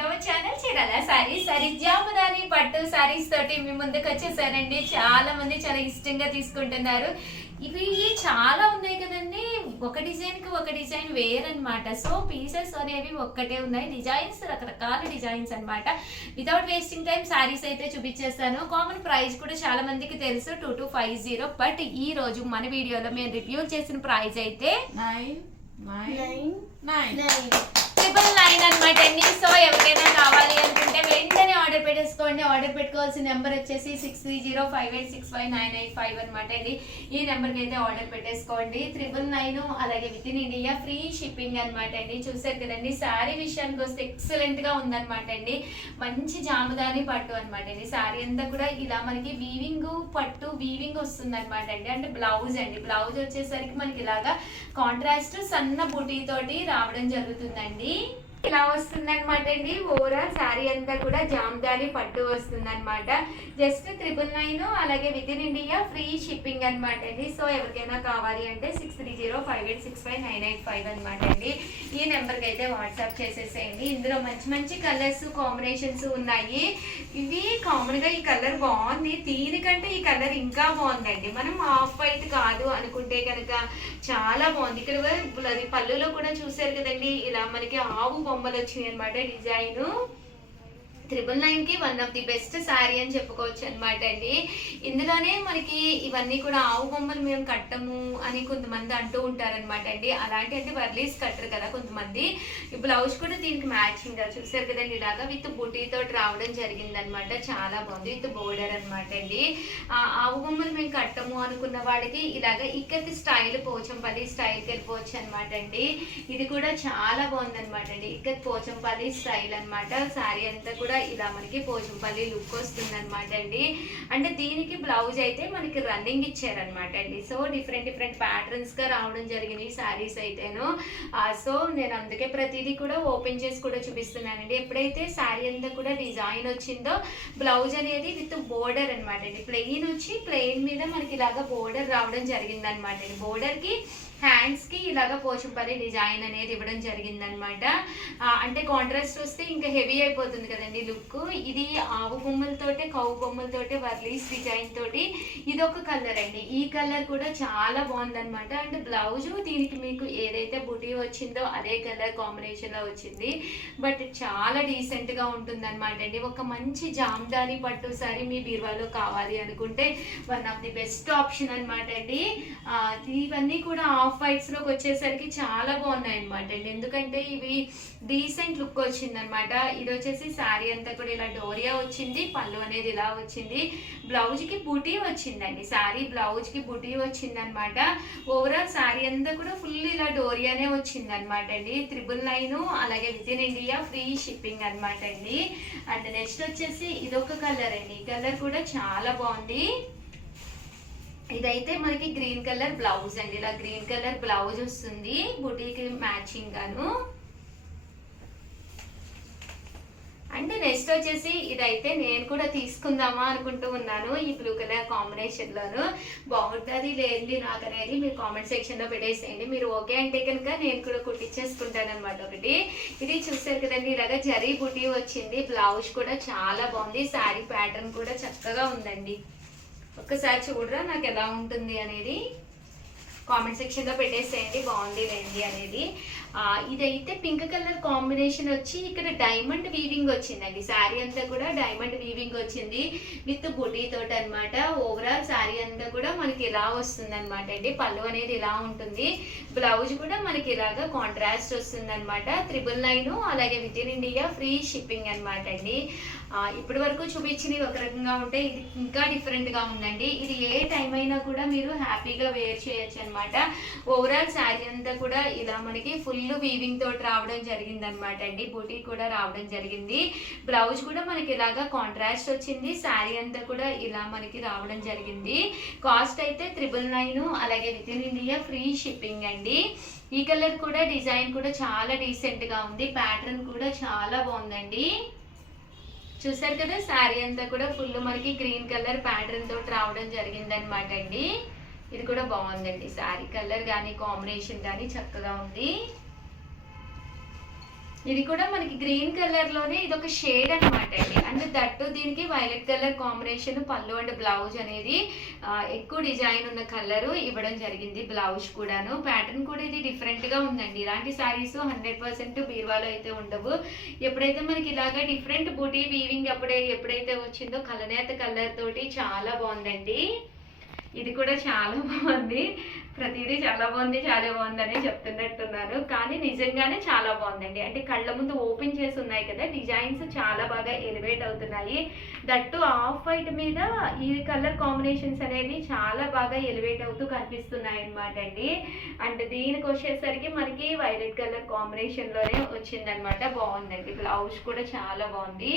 Channel Chirala saris జాముదాని పట్టు సారీస్ తోటి మీ ముందుకు వచ్చేసానండి. చాలా మంది చాలా ఇష్టంగా తీసుకుంటున్నారు. ఇవి చాలా ఉన్నాయి కదండి, ఒక డిజైన్ కి ఒక డిజైన్ వేరనమాట. సో పీసెస్ అనేవి ఒక్కటే ఉన్నాయి, డిజైన్స్ రకరకాల డిజైన్స్ అనమాట. వితౌట్ వేస్టింగ్ టైం సారీస్ అయితే చూపించేస్తాను. కామన్ ప్రైస్ కూడా చాలా మందికి తెలుసు 2250. బట్ ఈ రోజు మన వీడియోలో మేము రివ్యూ చేసిన ప్రైస్ అయితే 999 అనమాట అండి. సో ఎవరికైనా కావాలి అనుకుంటే వెంటనే ఆర్డర్ పెట్టేసుకోండి. ఆర్డర్ పెట్టుకోవాల్సిన నెంబర్ వచ్చేసి 6305865985 అనమాట అండి. ఈ నెంబర్కి అయితే ఆర్డర్ పెట్టేసుకోండి. 999, అలాగే with in India free shipping అనమాట అండి. చూసారు కదండి, శారీ విషయానికి వస్తే ఎక్సలెంట్ గా ఉందన్నమాట అండి. మంచి జాముదాని పట్టు అనమాట అండి. శారీ అంతా కూడా ఇలా మనకి వీవింగ్ పట్టు వీవింగ్ వస్తుంది అనమాట అండి. అంటే బ్లౌజ్ అండి, బ్లౌజ్ వచ్చేసరికి మనకి ఇలాగా కాంట్రాస్ట్ సన్న బూటీ తోటి రావడం జరుగుతుందండి. ఇలా వస్తుంది అనమాట అండి. ఓవరాల్ శారీ అంతా కూడా జామ్దాని పట్టు వస్తుంది అనమాట. జస్ట్ 999, అలాగే with in India free shipping అనమాట అండి. సో ఎవరికైనా కావాలి అంటే 6305865985 అనమాట అండి. ఈ నెంబర్కి అయితే వాట్సాప్ చేసేసేయండి. ఇందులో మంచి మంచి కలర్స్ కాంబినేషన్స్ ఉన్నాయి. ఇవి కామన్గా ఈ కలర్ బాగుంది, దీనికంటే ఈ కలర్ ఇంకా బాగుందండి. మనం ఆఫ్ వైట్ కాదు అనుకుంటే కనుక చాలా బాగుంది. ఇక్కడ అది పళ్ళులో కూడా చూసారు కదండి, ఇలా మనకి ఆవు బొమ్మలు వచ్చినాయి అనమాట. డిజైన్ 999కి one of the best sari అని చెప్పుకోవచ్చు అనమాట అండి. ఇందులోనే మనకి ఇవన్నీ కూడా ఆవు బొమ్మలు మేము కట్టము అని కొంతమంది అంటూ ఉంటారనమాట అండి. అలాంటి అంటే వర్లీస్ కట్టరు కదా కొంతమంది. ఈ బ్లౌజ్ కూడా దీనికి మ్యాచింగ్ గా చూసారు కదండి, ఇలాగా విత్ బుటీతో రావడం జరిగింది అనమాట. చాలా బాగుంది, విత్ బోర్డర్ అనమాట అండి. ఆవు బొమ్మలు మేము కట్టము అనుకున్న వాడికి ఇలాగా ఇక్కడి స్టైల్ పోచంపల్లి స్టైల్కి వెళ్ళిపోవచ్చు అనమాట అండి. ఇది కూడా చాలా బాగుంది అనమాట అండి. ఇక్కడ పోచంపల్లి స్టైల్ అనమాట. శారీ అంతా కూడా ఇలా మనకి పోచంపల్లి లుక్ వస్తుంది అనమాట అండి. అంటే దీనికి బ్లౌజ్ అయితే మనకి రన్నింగ్ ఇచ్చారనమాట అండి. సో డిఫరెంట్ ప్యాటర్న్స్ గా రావడం జరిగింది ఈ శారీస్ అయితేను. సో నేను అందుకే ప్రతిదీ కూడా ఓపెన్ చేసి కూడా చూపిస్తున్నానండి. ఎప్పుడైతే శారీ అంతా కూడా డిజైన్ వచ్చిందో బ్లౌజ్ అనేది విత్ బోర్డర్ అనమాట అండి. ప్లెయిన్ వచ్చి ప్లెయిన్ మీద మనకి ఇలాగా బోర్డర్ రావడం జరిగింది అనమాట అండి. బోర్డర్ కి హ్యాండ్స్ కి ఇలాగా పోచంపల్లి డిజైన్ అనేది ఇవ్వడం జరిగింది అనమాట. అంటే కాంట్రాస్ట్ వస్తే ఇంకా హెవీ అయిపోతుంది కదండి లుక్. ఇది ఆవు బొమ్మలతోటే కౌ బొమ్మలతోటే వర్లీస్ డిజైన్ తోటి ఇదొక కలర్ అండి. ఈ కలర్ కూడా చాలా బాగుంది అనమాట. అంటే బ్లౌజ్ దీనికి మీకు ఏదైతే బుటీ వచ్చిందో అదే కలర్ కాంబినేషన్ లో వచ్చింది. బట్ చాలా డీసెంట్ గా ఉంటుంది అనమాట అండి. ఒక మంచి జామ్దాని పట్టు సారీ మీ బీరువాలో కావాలి అనుకుంటే one of the best option అనమాట అండి. ఇవన్నీ కూడా ఆఫ్ వైట్స్ లోకి వచ్చేసరికి చాలా బాగున్నాయి అనమాట అండి. ఎందుకంటే ఇవి డీసెంట్ లుక్ వచ్చింది అనమాట. ఇది వచ్చేసి శారీ అంతా కూడా ఇలా డోరియా వచ్చింది, పళ్ళు అనేది ఇలా వచ్చింది, బ్లౌజ్ కి బుటీ వచ్చిందండి. శారీ బ్లౌజ్ కి బుటీ వచ్చింది అనమాట. ఓవరాల్ శారీ అంతా కూడా ఫుల్ ఇలా డోరియానే వచ్చింది అనమాట అండి. 999, అలాగే with in India free shipping అనమాట అండి. అండ్ నెక్స్ట్ వచ్చేసి ఇదొక కలర్ అండి. ఈ కలర్ కూడా చాలా బాగుంది. ఇదైతే మనకి గ్రీన్ కలర్ బ్లౌజ్ అండి. ఇలా గ్రీన్ కలర్ బ్లౌజ్ వస్తుంది బుటీకి మ్యాచింగ్ గాను. అంటే నెక్స్ట్ వచ్చేసి ఇదైతే నేను కూడా తీసుకుందామా అనుకుంటూ ఉన్నాను. ఈ బ్లూ కలర్ కాంబినేషన్ లోను బాగుంటుంది లేదండి నాకు అనేది మీరు కామెంట్ సెక్షన్ లో పెట్టేసేయండి. మీరు ఓకే అంటే కనుక నేను కూడా కుట్టించేసుకుంటాను అనమాట. ఒకటి ఇది చూసారు కదండి, ఇలాగా జరీ బుటీ వచ్చింది. బ్లౌజ్ కూడా చాలా బాగుంది. శారీ ప్యాటర్న్ కూడా చక్కగా ఉందండి. ఒక్కసారి చూడరా నాకు ఎలా ఉంటుంది అనేది కామెంట్ సెక్షన్ లో పెట్టేసేయండి బాగుంది లేండి అనేది. ఇదైతే పింక్ కలర్ కాంబినేషన్ వచ్చి ఇక్కడ డైమండ్ వీవింగ్ వచ్చిందండి. శారీ అంతా కూడా డైమండ్ వీవింగ్ వచ్చింది విత్ బుటీ తోటి అనమాట. ఓవరాల్ శారీ అంతా కూడా మనకి ఇలా వస్తుంది అనమాట అండి. పళ్ళు అనేది ఇలా ఉంటుంది, బ్లౌజ్ కూడా మనకి ఇలాగా కాంట్రాస్ట్ వస్తుంది అనమాట. 999, అలాగే with in India free shipping అనమాట అండి. ఇప్పటి వరకు చూపించినవి ఒక రకంగా ఉంటే ఇది ఇంకా డిఫరెంట్ గా ఉందండి. ఇది ఏ టైం అయినా కూడా మీరు హ్యాపీగా వేర్ చేయొచ్చు అనమాట. ఓవరాల్ శారీ అంతా కూడా ఇలా మనకి ఫుల్ వీవింగ్ తోటి రావడం జరిగింది అనమాట అండి. బూటీ కూడా రావడం జరిగింది, బ్లౌజ్ కూడా మనకి ఇలాగా కాంట్రాస్ట్ వచ్చింది. శారీ అంతా కూడా ఇలా మనకి రావడం జరిగింది. కాస్ట్ అయితే 999, అలాగే with in India free shipping అండి. ఈ కలర్ కూడా డిజైన్ కూడా చాలా డీసెంట్ గా ఉంది. ప్యాటర్న్ కూడా చాలా బాగుందండి. చూసారు కదా, శారీ అంతా కూడా ఫుల్ మనకి గ్రీన్ కలర్ ప్యాటర్న్ తోటి రావడం జరిగింది అనమాట అండి. ఇది కూడా బాగుందండి. శారీ కలర్ కానీ కాంబినేషన్ కానీ చక్కగా ఉంది. ఇది కూడా మనకి గ్రీన్ కలర్ లోనే ఇది ఒక షేడ్ అనమాట అండి. అంటే దట్టు దీనికి వైలెట్ కలర్ కాంబినేషన్ పళ్ళు అండ్ బ్లౌజ్ అనేది ఎక్కువ డిజైన్ ఉన్న కలర్ ఇవ్వడం జరిగింది. బ్లౌజ్ కూడాను ప్యాటర్న్ కూడా ఇది డిఫరెంట్ గా ఉందండి. ఇలాంటి సారీస్ 100% బీరువాలో అయితే ఉండవు. ఎప్పుడైతే మనకి ఇలాగా డిఫరెంట్ బూటీ వీవింగ్ ఎప్పుడైతే వచ్చిందో కలనేత కలర్ తోటి చాలా బాగుందండి. ఇది కూడా చాలా బాగుంది. ప్రతిదీ చాలా బాగుందని చెప్తున్నట్టున్నారు, కానీ నిజంగానే చాలా బాగుందండి. అంటే కళ్ళ ముందు ఓపెన్ చేసి ఉన్నాయి కదా, డిజైన్స్ చాలా బాగా ఎలివేట్ అవుతున్నాయి. దట్టు ఆఫ్ వైట్ మీద ఈ కలర్ కాంబినేషన్స్ అనేవి చాలా బాగా ఎలివేట్ అవుతూ కనిపిస్తున్నాయి అనమాట అండి. అండ్ దీనికి వచ్చేసరికి మనకి వైలెట్ కలర్ కాంబినేషన్ లోనే వచ్చిందనమాట. బాగుందండి. బ్లౌజ్ కూడా చాలా బాగుంది.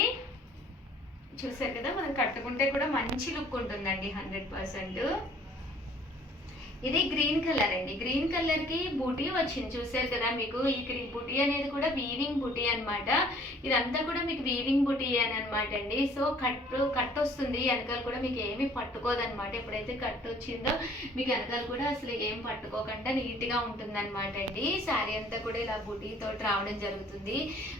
చూసారు కదా, మనం కట్టుకుంటే కూడా మంచి లుక్ ఉంటుందండి 100%. ఇది గ్రీన్ కలర్ అండి. గ్రీన్ కలర్ కి బూటీ వచ్చింది చూసారు కదా. మీకు ఇక్కడ ఈ బూటీ అనేది కూడా వీవింగ్ బూటీ అనమాట. ఇదంతా కూడా మీకు వీవింగ్ బూటీ అని అనమాట అండి. సో కట్ వస్తుంది, వెనకాల కూడా మీకు ఏమి పట్టుకోదనమాట. ఎప్పుడైతే కట్ వచ్చిందో మీకు వెనకాల కూడా అసలు ఏం పట్టుకోకుండా నీట్ గా ఉంటుంది అనమాట అండి. శారీ అంతా కూడా ఇలా బూటీ తోటి రావడం జరుగుతుంది.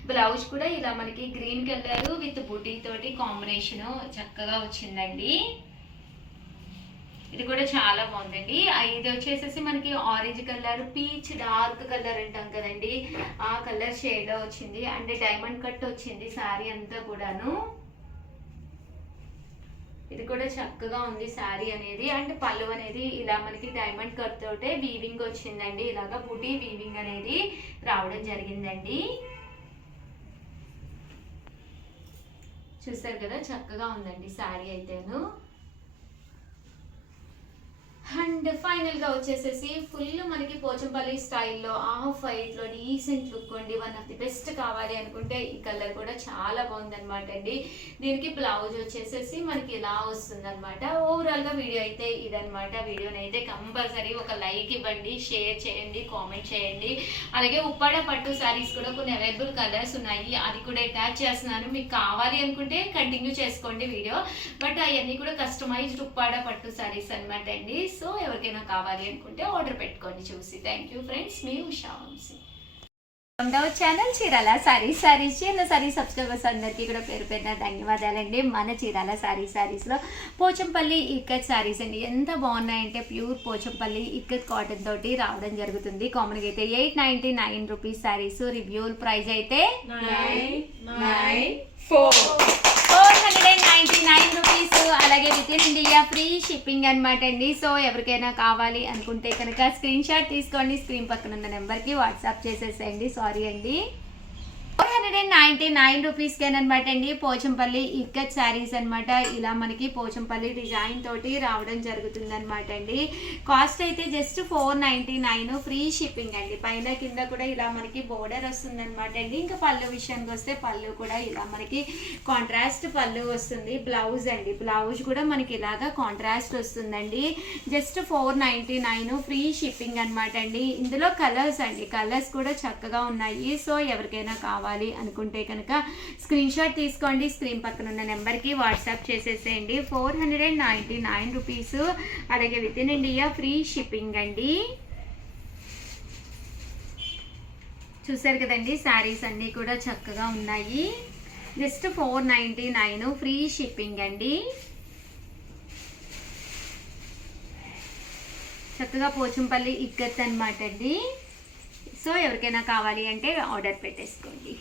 బ్లౌజ్ కూడా ఇలా మనకి గ్రీన్ కలర్ విత్ బూటీ తోటి కాంబినేషన్ చక్కగా వచ్చిందండి. ఇది కూడా చాలా బాగుందండి. ఇది వచ్చేసేసి మనకి orange colour, peach dark colour అంటాం కదండి, ఆ కలర్ షేడ్ వచ్చింది. అంటే డైమండ్ కట్ వచ్చింది శారీ అంతా కూడాను. ఇది కూడా చక్కగా ఉంది శారీ అనేది. అంటే పళ్ళు అనేది ఇలా మనకి డైమండ్ కట్ తోటే వీవింగ్ వచ్చిందండి. ఇలాగా బూటీ వీవింగ్ అనేది రావడం జరిగిందండి. చూసారు కదా, చక్కగా ఉందండి శారీ అయితేను. అండ్ ఫైనల్ గా వచ్చేసేసి ఫుల్ మనకి పోచంపల్లి స్టైల్లో ఆఫ్ వైట్ లో డీసెంట్ లుక్ అండి. వన్ ఆఫ్ ది బెస్ట్ కావాలి అనుకుంటే ఈ కలర్ కూడా చాలా బాగుంది అనమాట అండి. దీనికి బ్లౌజ్ వచ్చేసేసి మనకి ఇలా వస్తుంది అనమాట. ఓవరాల్ గా వీడియో అయితే ఇదనమాట. వీడియోని అయితే కంపల్సరీ ఒక లైక్ ఇవ్వండి, షేర్ చేయండి, కామెంట్ చేయండి. అలాగే ఉప్పాడ పట్టు శారీస్ కూడా కొన్ని అవైలబుల్ కలర్స్ ఉన్నాయి, అది కూడా అటాచ్ చేస్తున్నాను. మీకు కావాలి అనుకుంటే కంటిన్యూ చేసుకోండి వీడియో. బట్ అవన్నీ కూడా కస్టమైజ్డ్ ఉప్పాడ పట్టు శారీస్ అనమాట అండి. సో ఎవరికైనా కావాలి అనుకుంటే ఆర్డర్ పెట్టుకోండి చూసి. థ్యాంక్ యూ ఫ్రెండ్స్, మీ ఉషా వంశీ. రెండవ ఛానల్ చీరాల సారీస్. చీరాల సారీస్ సబ్స్క్రైబర్స్ అందరికీ కూడా పేరు పేరున ధన్యవాదాలండి. మన చీరాల సారీస్లో పోచంపల్లి ఇక్కత్ సారీస్ అండి. ఎంత బాగున్నాయంటే ప్యూర్ పోచంపల్లి ఇక్కత్ కాటన్ తోటి రావడం జరుగుతుంది. కామన్గా అయితే 899 రూపీస్ సారీస్. రివ్యూల్ ప్రైస్ అయితే 499 రూపీస్. అలాగే with in India free shipping అనమాట అండి. సో ఎవరికైనా కావాలి అనుకుంటే కనుక స్క్రీన్ షాట్ తీసుకోండి, స్క్రీన్ పక్కన ఉన్న నెంబర్కి వాట్సాప్ చేసేసేయండి. సారీ అండి. 499 రూపీస్కేనమాట అండి పోచంపల్లి ఇక్కత్ శారీస్ అనమాట. ఇలా మనకి పోచంపల్లి డిజైన్ తోటి రావడం జరుగుతుంది అనమాట అండి. కాస్ట్ అయితే జస్ట్ 499, ఫ్రీ షిప్పింగ్ అండి. పైన కింద కూడా ఇలా మనకి బోర్డర్ వస్తుంది అనమాట అండి. ఇంకా పళ్ళు విషయానికి వస్తే పళ్ళు కూడా ఇలా మనకి కాంట్రాస్ట్ పళ్ళు వస్తుంది. బ్లౌజ్ అండి, బ్లౌజ్ కూడా మనకి ఇలాగా కాంట్రాస్ట్ వస్తుందండి. జస్ట్ 499, ఫ్రీ షిప్పింగ్ అనమాట అండి. ఇందులో కలర్స్ అండి, కలర్స్ కూడా చక్కగా ఉన్నాయి. సో ఎవరికైనా కావాలి అనుకుంటే కనుక స్క్రీన్ షాట్ తీసుకోండి, స్క్రీన్ పక్కన ఉన్న నెంబర్కి వాట్సాప్ చేసేసేయండి. 499 రూపీస్. అలాగే with in India free shipping అండి. చూసారు కదండి, శారీస్ అన్నీ కూడా చక్కగా ఉన్నాయి. జస్ట్ 499, ఫ్రీ షిప్పింగ్ అండి. చక్కగా పోచంపల్లి ఇక్కత్ అనమాట అండి. సో ఎవరికైనా కావాలి అంటే ఆర్డర్ పెట్టేసుకోండి.